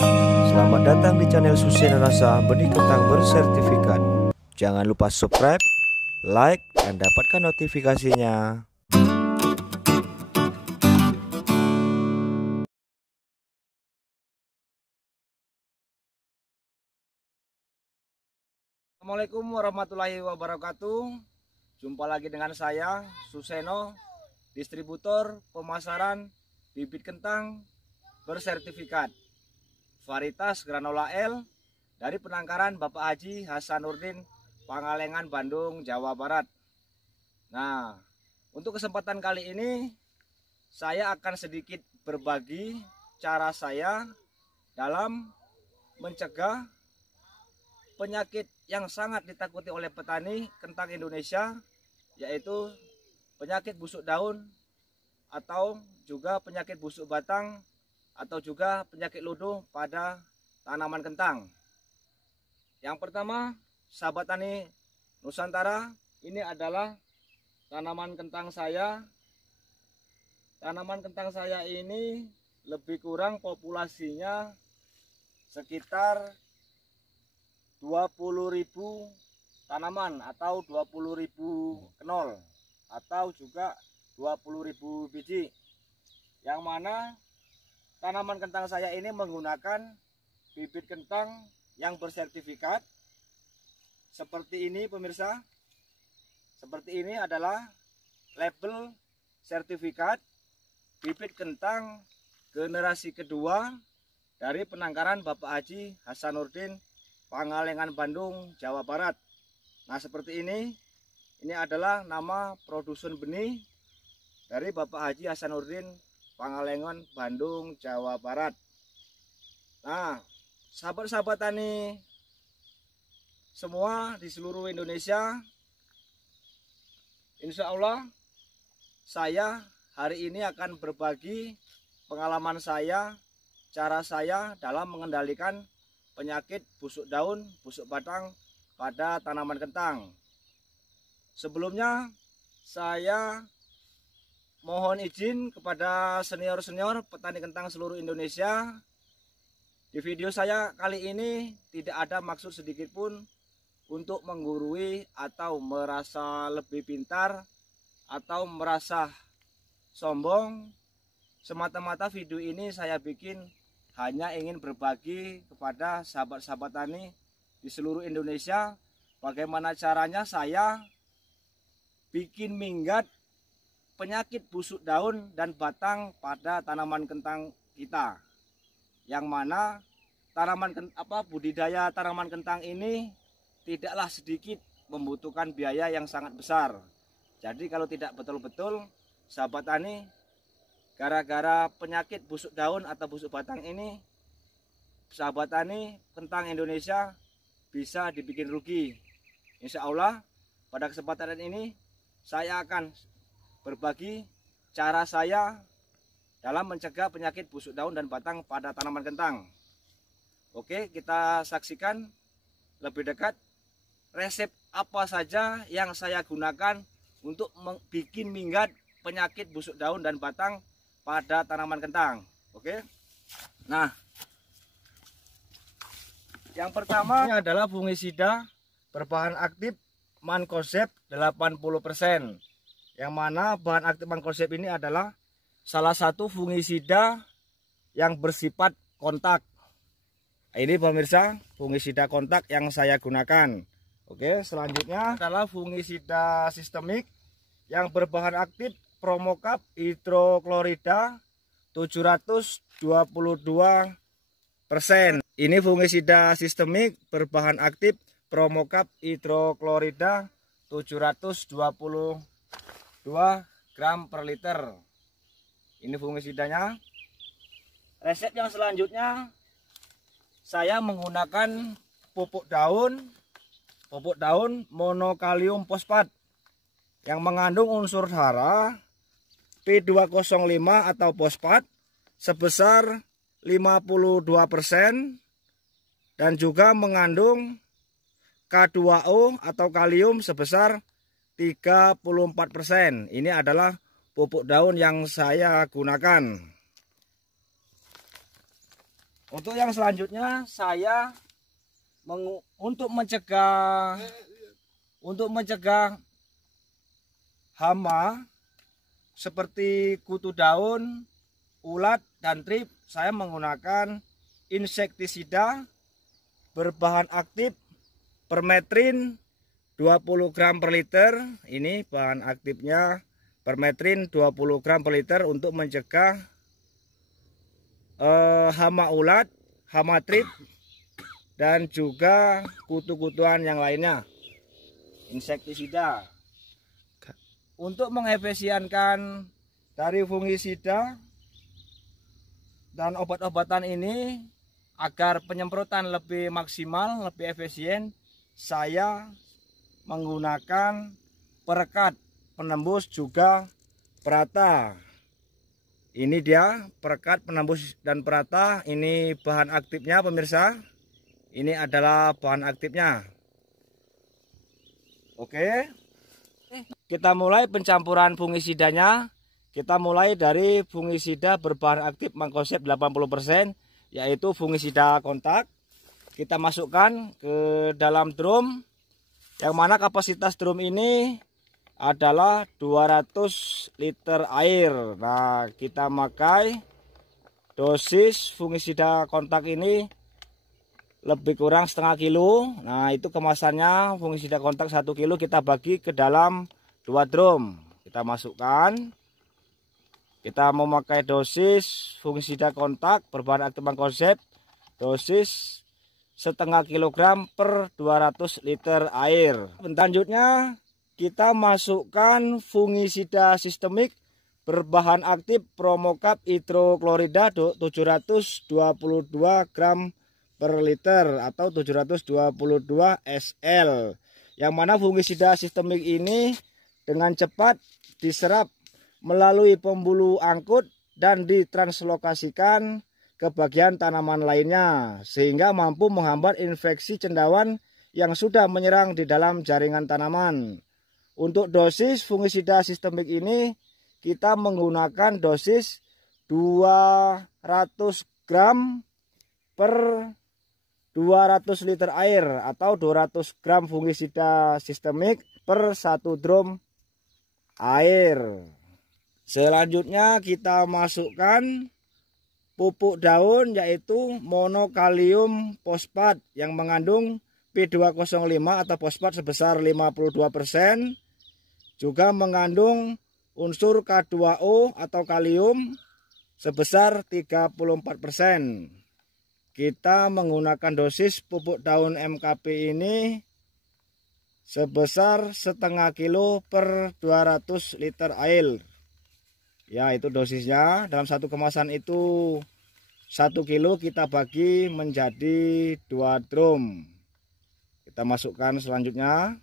Selamat datang di channel Susena Rasa Benih Kentang Bersertifikat. Jangan lupa subscribe, like, dan dapatkan notifikasinya. Assalamualaikum warahmatullahi wabarakatuh. Jumpa lagi dengan saya Suseno, distributor pemasaran bibit kentang bersertifikat varietas granola L dari penangkaran Bapak Haji Hasanuddin, Pangalengan, Bandung, Jawa Barat. Nah, untuk kesempatan kali ini saya akan sedikit berbagi cara saya dalam mencegah penyakit yang sangat ditakuti oleh petani kentang Indonesia, yaitu penyakit busuk daun atau juga penyakit busuk batang atau juga penyakit luduh pada tanaman kentang. Yang pertama, sahabat tani Nusantara, ini adalah tanaman kentang saya. Tanaman kentang saya ini lebih kurang populasinya sekitar 20.000 tanaman atau 20.000 kenol atau juga 20.000 biji, yang mana tanaman kentang saya ini menggunakan bibit kentang yang bersertifikat seperti ini pemirsa. Seperti ini adalah label sertifikat bibit kentang generasi kedua dari penangkaran Bapak Haji Hasanuddin, Pangalengan, Bandung, Jawa Barat. Nah, seperti ini adalah nama produsen benih dari Bapak Haji Hasanuddin, Pangalengan, Bandung, Jawa Barat. Nah, sahabat-sahabat tani semua di seluruh Indonesia, insya Allah saya hari ini akan berbagi pengalaman saya, cara saya dalam mengendalikan penyakit busuk daun, busuk batang pada tanaman kentang. Sebelumnya saya mohon izin kepada senior-senior petani kentang seluruh Indonesia. Di video saya kali ini tidak ada maksud sedikit pun untuk menggurui atau merasa lebih pintar atau merasa sombong. Semata-mata video ini saya bikin hanya ingin berbagi kepada sahabat-sahabat tani di seluruh Indonesia bagaimana caranya saya bikin minggat penyakit busuk daun dan batang pada tanaman kentang kita, yang mana budidaya tanaman kentang ini tidaklah sedikit membutuhkan biaya yang sangat besar. Jadi kalau tidak betul-betul sahabat tani, gara-gara penyakit busuk daun atau busuk batang ini, sahabat tani kentang Indonesia bisa dibikin rugi. Insya Allah pada kesempatan ini saya akan berbagi cara saya dalam mencegah penyakit busuk daun dan batang pada tanaman kentang. Oke, kita saksikan lebih dekat resep apa saja yang saya gunakan untuk bikin minggat penyakit busuk daun dan batang pada tanaman kentang. Oke. Nah, yang pertama ini adalah fungisida berbahan aktif Mancozeb 80%. Yang mana bahan aktif Mancozeb ini adalah salah satu fungisida yang bersifat kontak. Ini pemirsa, fungisida kontak yang saya gunakan. Oke, selanjutnya adalah fungisida sistemik yang berbahan aktif Promocap hidroklorida 722%. Ini fungisida sistemik berbahan aktif Promocap hidroklorida 722 gram per liter. Ini fungisidanya. Resep yang selanjutnya saya menggunakan pupuk daun monokalium fosfat yang mengandung unsur hara P205 atau fosfat sebesar 52% dan juga mengandung K2O atau kalium sebesar 34%. Ini adalah pupuk daun yang saya gunakan. Untuk yang selanjutnya saya untuk mencegah hama seperti kutu daun, ulat dan trip, saya menggunakan insektisida berbahan aktif permetrin 20 gram per liter. Ini bahan aktifnya permetrin 20 gram per liter untuk mencegah hama ulat, hama trip, dan juga kutu-kutuan yang lainnya. Insektisida untuk mengefisienkan dari fungisida dan obat-obatan ini agar penyemprotan lebih maksimal, lebih efisien, saya menggunakan perekat, penembus juga perata. Ini dia perekat, penembus dan perata. Ini bahan aktifnya pemirsa. Ini adalah bahan aktifnya. Oke. Kita mulai pencampuran fungisidanya. Kita mulai dari fungisida berbahan aktif Mancozeb 80%, yaitu fungisida kontak. Kita masukkan ke dalam drum, yang mana kapasitas drum ini adalah 200 liter air. Nah, kita pakai dosis fungisida kontak ini lebih kurang setengah kilo. Nah, itu kemasannya fungisida kontak 1 kilo kita bagi ke dalam 2 drum. Kita masukkan. Kita memakai dosis fungisida kontak berbahan aktif Mancozeb, dosis setengah kilogram per 200 liter air. Selanjutnya kita masukkan fungisida sistemik berbahan aktif Promocap hidroklorida 722 gram per liter atau 722 SL. Yang mana fungisida sistemik ini dengan cepat diserap melalui pembuluh angkut dan ditranslokasikan ke bagian tanaman lainnya, sehingga mampu menghambat infeksi cendawan yang sudah menyerang di dalam jaringan tanaman. Untuk dosis fungisida sistemik ini kita menggunakan dosis 200 gram per 200 liter air atau 200 gram fungisida sistemik per 1 drum air. Selanjutnya kita masukkan pupuk daun, yaitu monokalium fosfat yang mengandung P205 atau fosfat sebesar 52%, juga mengandung unsur K2O atau kalium sebesar 34%. Kita menggunakan dosis pupuk daun MKP ini sebesar setengah kilo per 200 liter air. Ya, itu dosisnya. Dalam satu kemasan itu 1 kilo kita bagi menjadi 2 drum. Kita masukkan selanjutnya.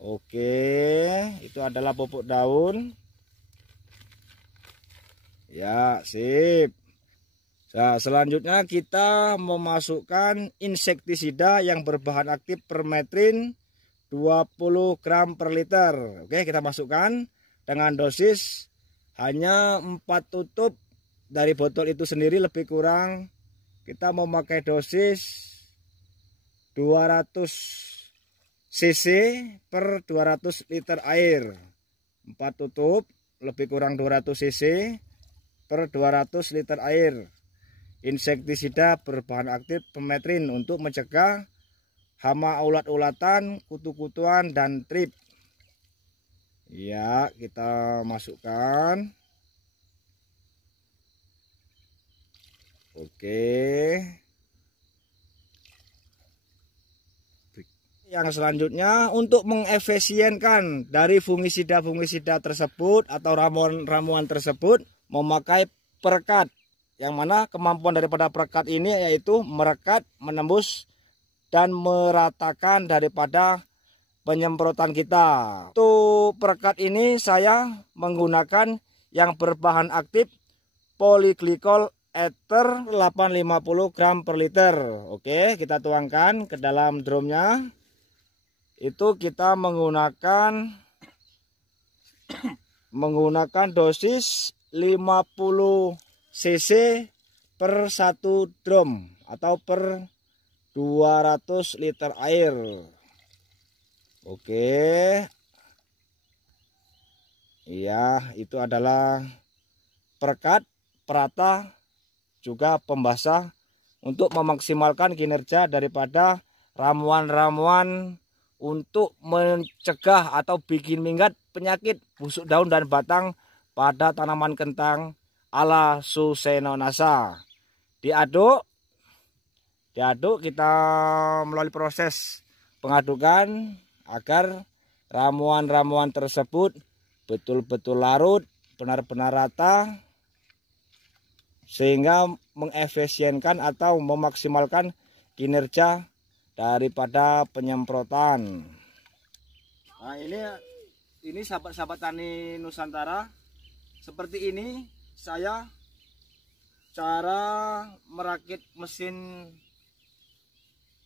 Oke, itu adalah pupuk daun. Ya, sip. Nah, selanjutnya kita memasukkan insektisida yang berbahan aktif permetrin 20 gram per liter. Oke, kita masukkan dengan dosis hanya 4 tutup dari botol itu sendiri, lebih kurang kita memakai dosis 200 cc per 200 liter air. 4 tutup lebih kurang 200 cc per 200 liter air. Insektisida berbahan aktif permetrin untuk mencegah hama ulat-ulatan, kutu-kutuan dan trip. Ya, kita masukkan. Oke. Yang selanjutnya, untuk mengefisienkan dari fungisida-fungisida tersebut atau ramuan-ramuan tersebut, memakai perekat. Yang mana kemampuan daripada perekat ini yaitu merekat, menembus, dan meratakan daripada penyemprotan kita. Untuk perekat ini saya menggunakan yang berbahan aktif polyglycol ether 850 gram per liter. Oke, kita tuangkan ke dalam drumnya. Itu kita menggunakan dosis 50 cc per 1 drum atau per 200 liter air. Oke. Iya, itu adalah perekat, perata, juga pembasah untuk memaksimalkan kinerja daripada ramuan-ramuan untuk mencegah atau bikin minggat penyakit busuk daun dan batang pada tanaman kentang ala Susenonassa. Diaduk kita melalui proses pengadukan agar ramuan-ramuan tersebut betul-betul larut, benar-benar rata, sehingga mengefisienkan atau memaksimalkan kinerja daripada penyemprotan. Nah, ini sahabat-sahabat tani Nusantara, seperti ini saya cara merakit mesin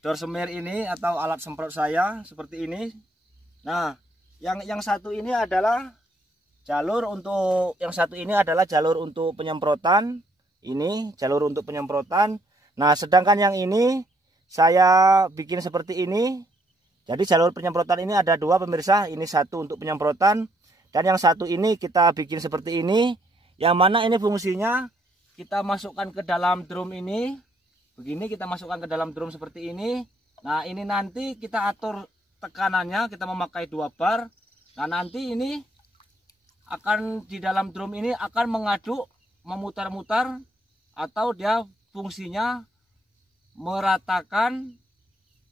door semir ini atau alat semprot saya seperti ini. Nah, yang satu ini adalah jalur untuk jalur untuk penyemprotan. Ini jalur untuk penyemprotan. Nah, sedangkan yang ini saya bikin seperti ini. Jadi jalur penyemprotan ini ada 2 pemirsa. Ini satu untuk penyemprotan dan yang satu ini kita bikin seperti ini. Yang mana ini fungsinya kita masukkan ke dalam drum ini. Begini kita masukkan ke dalam drum seperti ini. Nah, ini nanti kita atur tekanannya, kita memakai 2 bar. Nah, nanti ini akan di dalam drum ini akan mengaduk, memutar-mutar, atau dia fungsinya meratakan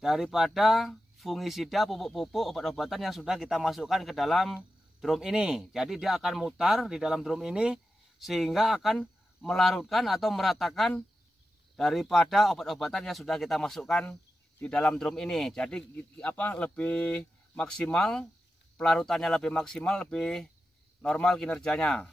daripada fungisida, pupuk-pupuk, obat-obatan yang sudah kita masukkan ke dalam drum ini. Jadi dia akan mutar di dalam drum ini sehingga akan melarutkan atau meratakan daripada obat-obatan yang sudah kita masukkan di dalam drum ini. Jadi lebih maksimal, pelarutannya lebih maksimal, lebih normal kinerjanya.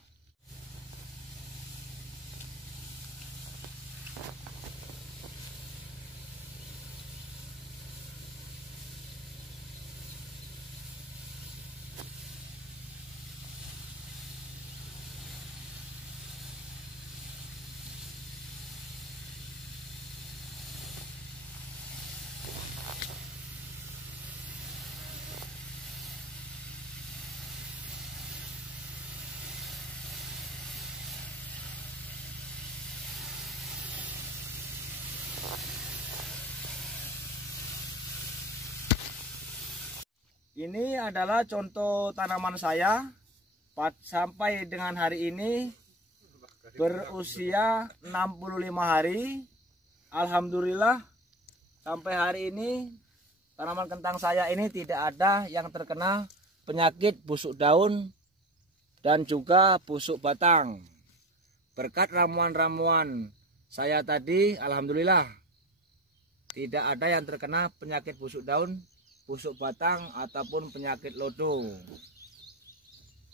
Ini adalah contoh tanaman saya sampai dengan hari ini berusia 65 hari. Alhamdulillah sampai hari ini tanaman kentang saya ini tidak ada yang terkena penyakit busuk daun dan juga busuk batang. Berkat ramuan-ramuan saya tadi, alhamdulillah tidak ada yang terkena penyakit busuk daun, busuk batang ataupun penyakit lodo.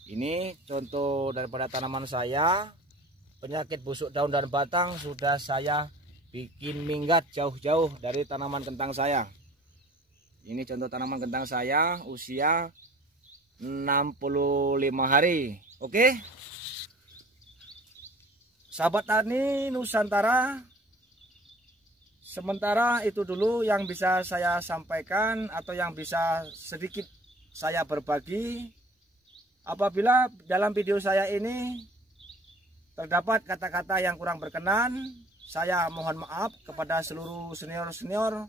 Ini contoh daripada tanaman saya. Penyakit busuk daun dan batang sudah saya bikin minggat jauh-jauh dari tanaman kentang saya. Ini contoh tanaman kentang saya usia 65 hari. Oke, sahabat tani Nusantara, sementara itu dulu yang bisa saya sampaikan atau yang bisa sedikit saya berbagi. Apabila dalam video saya ini terdapat kata-kata yang kurang berkenan, saya mohon maaf kepada seluruh senior-senior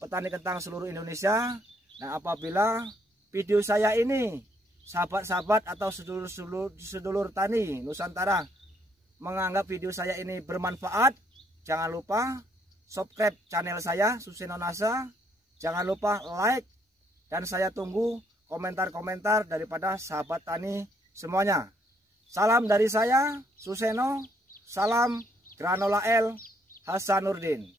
petani kentang seluruh Indonesia. Nah, apabila video saya ini sahabat-sahabat atau sedulur tani Nusantara menganggap video saya ini bermanfaat, jangan lupa subscribe channel saya Susenonassa, jangan lupa like, dan saya tunggu komentar-komentar daripada sahabat tani semuanya. Salam dari saya Suseno, salam Granola L Hasanuddin.